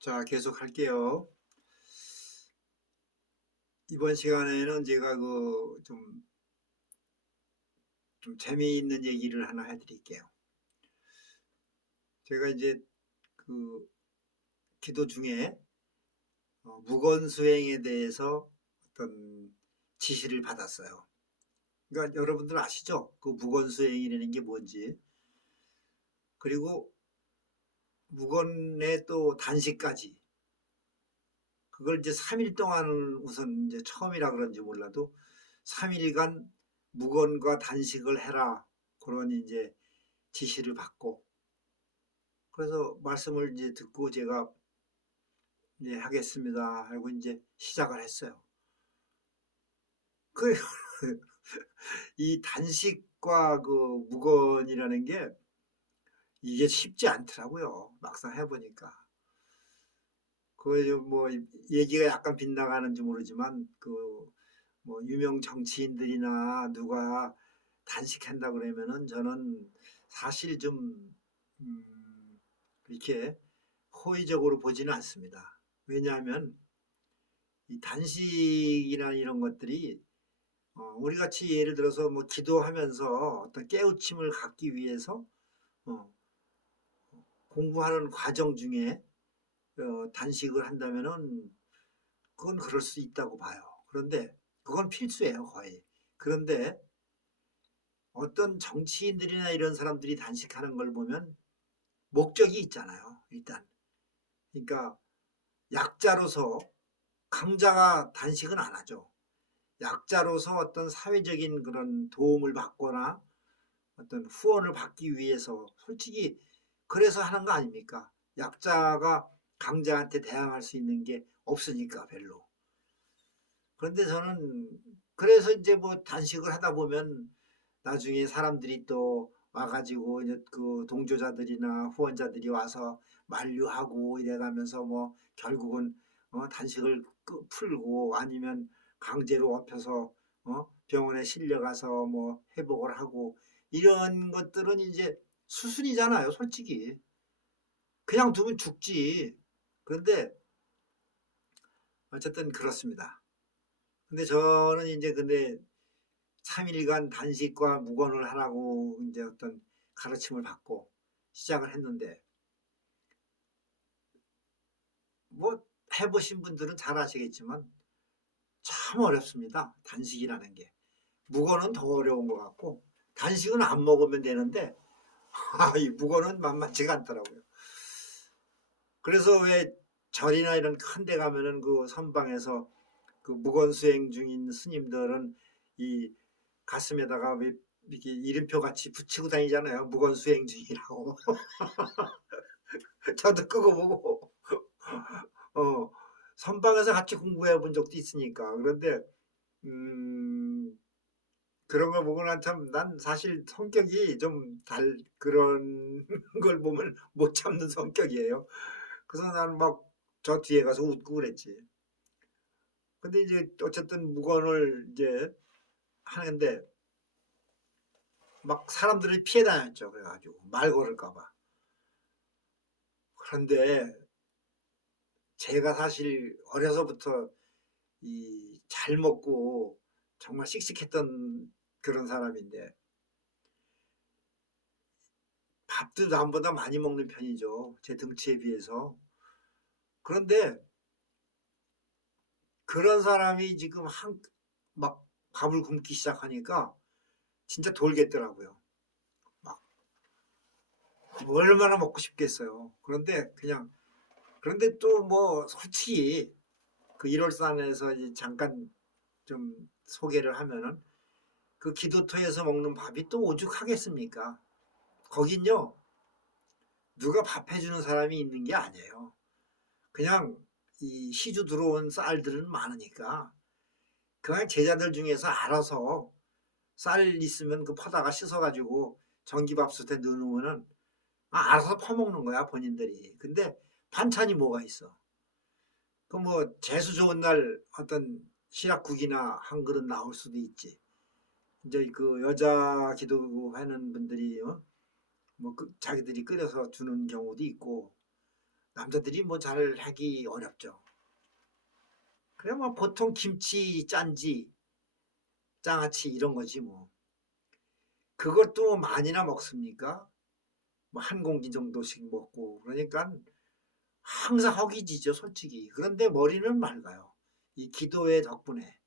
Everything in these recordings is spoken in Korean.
자, 계속 할게요. 이번 시간에는 제가 좀 재미있는 얘기를 하나 해드릴게요. 제가 이제 그 기도 중에 무건수행에 대해서 어떤 지시를 받았어요. 그러니까 여러분들 아시죠? 그 무건수행이라는 게 뭔지. 그리고 무건의 또 단식까지. 그걸 이제 3일 동안 우선 이제 처음이라 그런지 몰라도 3일간 무건과 단식을 해라. 그런 이제 지시를 받고 그래서 말씀을 이제 듣고 제가 이제 하겠습니다 하고 이제 시작을 했어요. 그 이 단식과 그 무건이라는 게 이게 쉽지 않더라고요. 막상 해보니까. 뭐 얘기가 약간 빗나가는지 모르지만 그 뭐 유명 정치인들이나 누가 단식한다 그러면은 저는 사실 좀 이렇게 호의적으로 보지는 않습니다. 왜냐하면 이 단식이나 이런 것들이 우리 같이 예를 들어서 뭐 기도하면서 어떤 깨우침을 갖기 위해서 어, 공부하는 과정 중에 단식을 한다면은 그건 그럴 수 있다고 봐요. 그런데 그건 필수예요, 거의. 그런데 어떤 정치인들이나 이런 사람들이 단식하는 걸 보면 목적이 있잖아요, 일단. 그러니까 약자로서 강자가 단식은 안 하죠. 약자로서 어떤 사회적인 그런 도움을 받거나 어떤 후원을 받기 위해서 솔직히 그래서 하는 거 아닙니까? 약자가 강자한테 대항할 수 있는 게 없으니까 별로. 그런데 저는 그래서 이제 뭐 단식을 하다 보면 나중에 사람들이 또 와가지고 이제 그 동조자들이나 후원자들이 와서 만류하고 이래가면서 뭐 결국은 단식을 풀고 아니면 강제로 업혀서 병원에 실려가서 뭐 회복을 하고 이런 것들은 이제 수순이잖아요, 솔직히. 그냥 두면 죽지. 그런데 어쨌든 그렇습니다. 근데 저는 이제 근데 3일간 단식과 무건을 하라고 이제 어떤 가르침을 받고 시작을 했는데 뭐 해보신 분들은 잘 아시겠지만 참 어렵습니다. 단식이라는 게. 무건은 더 어려운 것 같고 단식은 안 먹으면 되는데 이 무건은 만만치가 않더라고요. 그래서 왜 절이나 이런 큰데 가면은 그 선방에서 그 무건 수행 중인 스님들은 이 가슴에다가 이렇게 이름표 같이 붙이고 다니잖아요. 무건 수행 중이라고. 저도 그거 보고 어, 선방에서 같이 공부해 본 적도 있으니까. 그런데 음, 그런 걸 보고 난 사실 성격이 좀 그런 걸 보면 못 참는 성격이에요. 그래서 나는 막 저 뒤에 가서 웃고 그랬지. 근데 이제 어쨌든 무건을 이제 하는데 막 사람들이 피해 다녔죠. 그래가지고 말 걸을까 봐. 그런데 제가 사실 어려서부터 이 잘 먹고 정말 씩씩했던 그런 사람인데 밥도 남보다 많이 먹는 편이죠. 제 등치에 비해서. 그런데 그런 사람이 지금 막 밥을 굶기 시작하니까 진짜 돌겠더라고요. 막 얼마나 먹고 싶겠어요. 그런데 또 뭐 솔직히 그 1월산에서 잠깐 좀 소개를 하면은 그 기도터에서 먹는 밥이 또 오죽하겠습니까? 거긴요, 누가 밥 해주는 사람이 있는 게 아니에요. 그냥 이 시주 들어온 쌀들은 많으니까 그냥 제자들 중에서 알아서 쌀 있으면 그 퍼다가 씻어가지고 전기밥솥에 넣어놓으면은 알아서 퍼먹는 거야 본인들이. 근데 반찬이 뭐가 있어? 그 뭐 재수 좋은 날 어떤 시락국이나 한 그릇 나올 수도 있지. 이제 그 여자 기도하는 분들이 뭐 자기들이 끓여서 주는 경우도 있고 남자들이 뭐 잘 하기 어렵죠. 그래 뭐 보통 김치, 짠지, 장아찌 이런 거지 뭐. 그것도 많이나 먹습니까? 뭐 한 공기 정도씩 먹고 그러니까 항상 허기지죠 솔직히. 그런데 머리는 맑아요. 이 기도의 덕분에.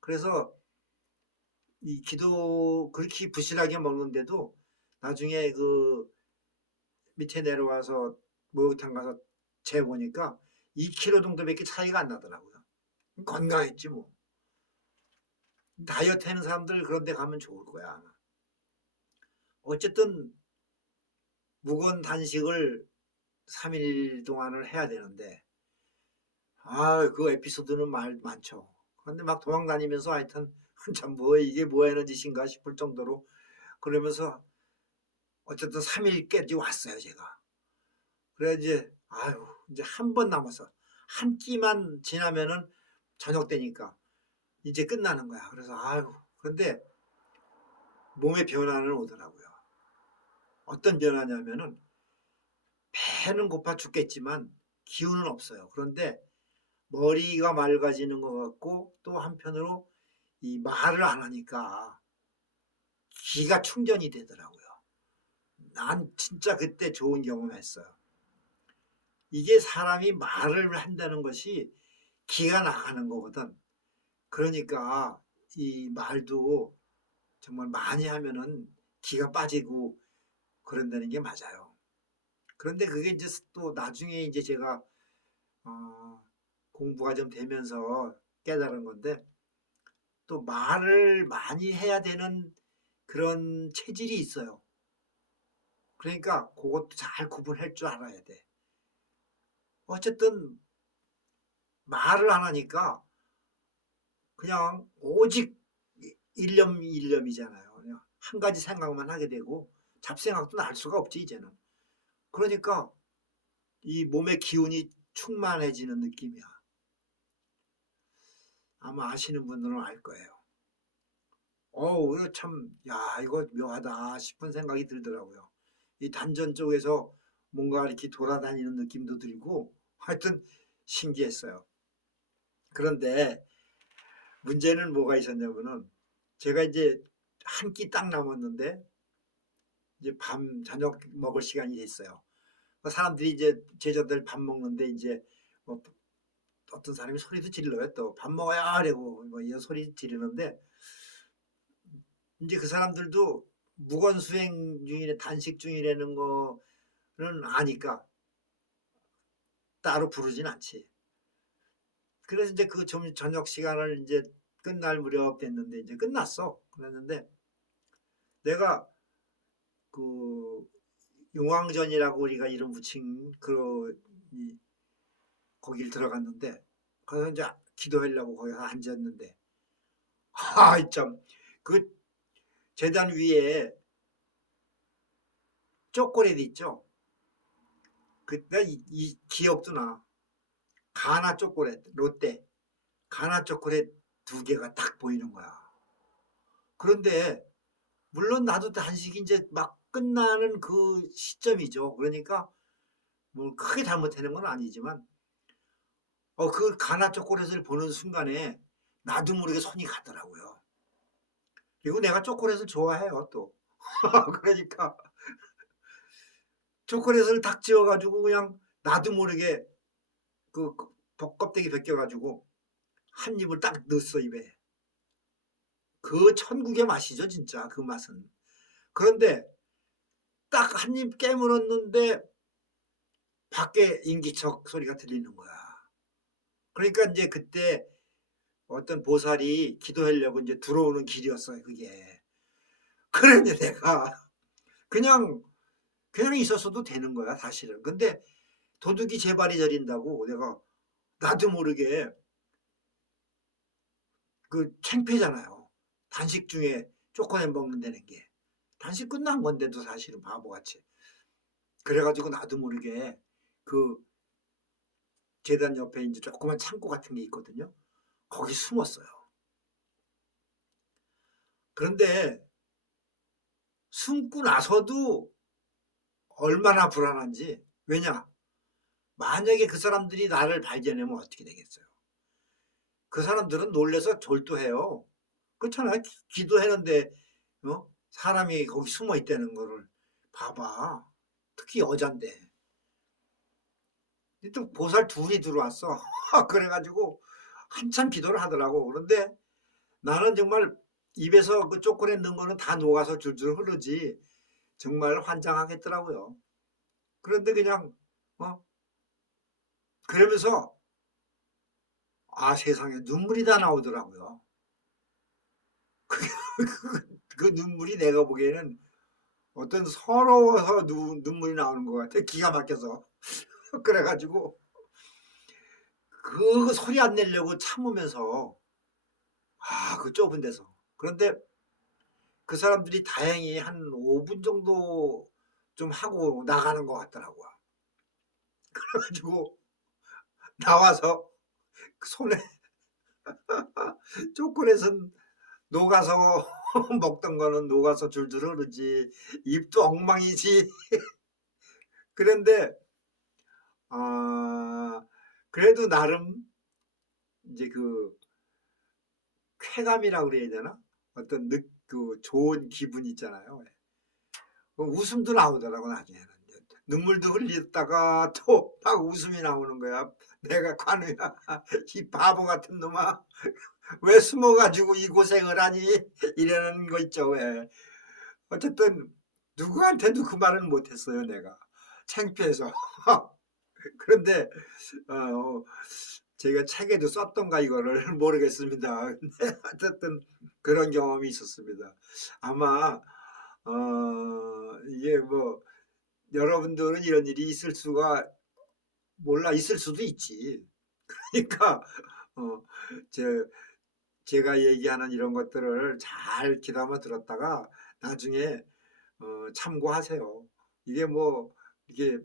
그래서 이 기도 그렇게 부실하게 먹는데도 나중에 그 밑에 내려와서 목욕탕 가서 재보니까 2kg 정도밖에 차이가 안 나더라고요. 건강했지 뭐. 다이어트 하는 사람들 그런 데 가면 좋을 거야. 어쨌든 무거운 단식을 3일 동안을 해야 되는데 그 에피소드는 많죠. 그런데 막 도망 다니면서 하여튼 참 뭐 이게 뭐 하는 짓인가 싶을 정도로 그러면서 어쨌든 3일까지 왔어요 제가. 그래 이제 이제 한 번 남았어. 한 끼만 지나면은 저녁 때니까 이제 끝나는 거야. 그래서 그런데 몸의 변화는 오더라고요. 어떤 변화냐면은 배는 고파 죽겠지만 기운은 없어요. 그런데 머리가 맑아지는 것 같고 또 한편으로 이 말을 안 하니까 기가 충전이 되더라고요. 난 진짜 그때 좋은 경험했어요. 이게 사람이 말을 한다는 것이 기가 나가는 거거든. 그러니까 이 말도 정말 많이 하면은 기가 빠지고 그런다는 게 맞아요. 그런데 그게 이제 또 나중에 이제 제가 공부가 좀 되면서 깨달은 건데 또 말을 많이 해야 되는 그런 체질이 있어요. 그러니까 그것도 잘 구분할 줄 알아야 돼. 어쨌든 말을 안 하니까 그냥 오직 일념이잖아요. 그냥 한 가지 생각만 하게 되고 잡생각도 날 수가 없지 이제는. 그러니까 이 몸의 기운이 충만해지는 느낌이야. 아마 아시는 분들은 알 거예요. 이거 참, 야, 이거 묘하다 싶은 생각이 들더라고요. 이 단전 쪽에서 뭔가 이렇게 돌아다니는 느낌도 들고 하여튼 신기했어요. 그런데 문제는 뭐가 있었냐면은 제가 이제 한 끼 딱 남았는데 이제 저녁 먹을 시간이 됐어요. 사람들이 이제 제자들 밥 먹는데 이제 뭐 어떤 사람이 소리도 질러요. 또 밥 먹어야 하려고 뭐 이런 소리 지르는데 이제 그 사람들도 무건수행 중이래 단식 중이라는 거는 아니까 따로 부르진 않지. 그래서 이제 그 저녁 시간을 이제 끝날 무렵 됐는데 이제 끝났어. 그랬는데 내가 그 용왕전이라고 우리가 이름 붙인 거길 들어갔는데 거기서 이제 기도하려고 거기서 앉았는데 참 그 재단 위에 초콜릿 있죠. 그때 이 기억도 나. 가나 초콜릿 롯데 가나 초콜릿 2개가 딱 보이는 거야. 그런데 물론 나도 단식이 이제 막 끝나는 그 시점이죠. 그러니까 뭐 크게 잘못하는 건 아니지만 그 가나 초콜릿을 보는 순간에 나도 모르게 손이 가더라고요. 그리고 내가 초콜릿을 좋아해요 또. 그러니까 초콜릿을 탁 지어가지고 그냥 나도 모르게 그 껍데기 벗겨가지고 한 입을 딱 넣었어 입에. 그 천국의 맛이죠 진짜 그 맛은. 그런데 딱 한 입 깨물었는데 밖에 인기척 소리가 들리는 거야. 그러니까 이제 그때 어떤 보살이 기도하려고 이제 들어오는 길이었어요 그게. 그런데 내가 그냥 있었어도 되는 거야 사실은. 근데 도둑이 제 발이 저린다고 내가 나도 모르게 그 창피하잖아요. 단식 중에 초콜릿 먹는다는 게. 단식 끝난 건데도 사실은 바보같이. 그래가지고 나도 모르게 그 재단 옆에 이제 조그만 창고 같은 게 있거든요. 거기 숨었어요. 그런데 숨고 나서도 얼마나 불안한지. 왜냐? 만약에 그 사람들이 나를 발견하면 어떻게 되겠어요? 그 사람들은 놀라서 졸도해요. 그렇잖아요. 기도했는데 사람이 거기 숨어 있다는 거를 봐봐. 특히 여잔데. 또 보살 둘이 들어왔어. 그래가지고 한참 기도를 하더라고. 그런데 나는 정말 입에서 그 초콜릿 넣은 거는 다 녹아서 줄줄 흐르지. 정말 환장하겠더라고요. 그런데 그냥 그러면서 세상에 눈물이 다 나오더라고요. 그 눈물이 내가 보기에는 어떤 서러워서 눈물이 나오는 것 같아. 기가 막혀서. 그래가지고 그 소리 안 내려고 참으면서 그 좁은 데서. 그런데 그 사람들이 다행히 한 5분 정도 좀 하고 나가는 것 같더라고요. 그래가지고 나와서 손에 초콜릿은 녹아서 먹던 거는 녹아서 줄줄 흐르지 입도 엉망이지. 그런데 그래도 나름 이제 그 쾌감이라고 그래야 되나? 어떤 그 좋은 기분 있잖아요. 웃음도 나오더라고 나중에는. 눈물도 흘리다가 또 막 웃음이 나오는 거야. 내가 관우야, 이 바보 같은 놈아, 왜 숨어가지고 이 고생을 하니? 이러는 거 있죠. 왜? 어쨌든 누구한테도 그 말은 못했어요. 내가 창피해서. 그런데 제가 책에도 썼던가 이거를 모르겠습니다. 근데 어쨌든 그런 경험이 있었습니다. 아마 이게 뭐 여러분들은 이런 일이 있을 수가 몰라 있을 수도 있지. 그러니까 어, 제, 제가 얘기하는 이런 것들을 잘 귀담아 들었다가 나중에 참고하세요. 이게 뭐 이게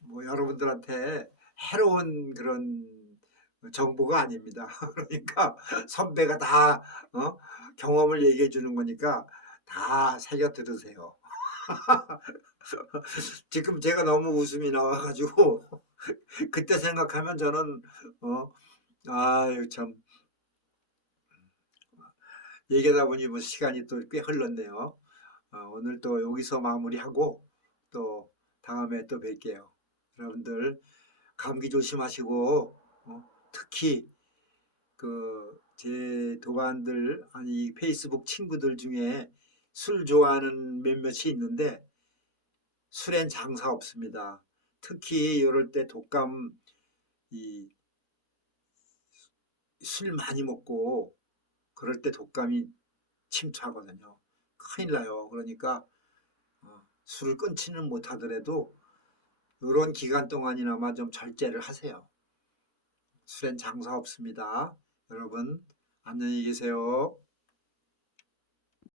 뭐 여러분들한테 해로운 그런 정보가 아닙니다. 그러니까 선배가 다 경험을 얘기해 주는 거니까 다 새겨 들으세요. 지금 제가 너무 웃음이 나와가지고 그때 생각하면 저는 아유 참 얘기하다 보니 뭐 시간이 또 꽤 흘렀네요. 오늘 또 여기서 마무리하고 또 다음에 또 뵐게요. 여러분들 감기 조심하시고 특히 그 제 도반들 아니 페이스북 친구들 중에 술 좋아하는 몇몇이 있는데 술엔 장사 없습니다. 특히 이럴 때 독감 술 많이 먹고 그럴 때 독감이 침투하거든요. 큰일 나요. 그러니까 술을 끊지는 못하더라도 이런 기간 동안이나마 좀 절제를 하세요. 술엔 장사 없습니다. 여러분 안녕히 계세요.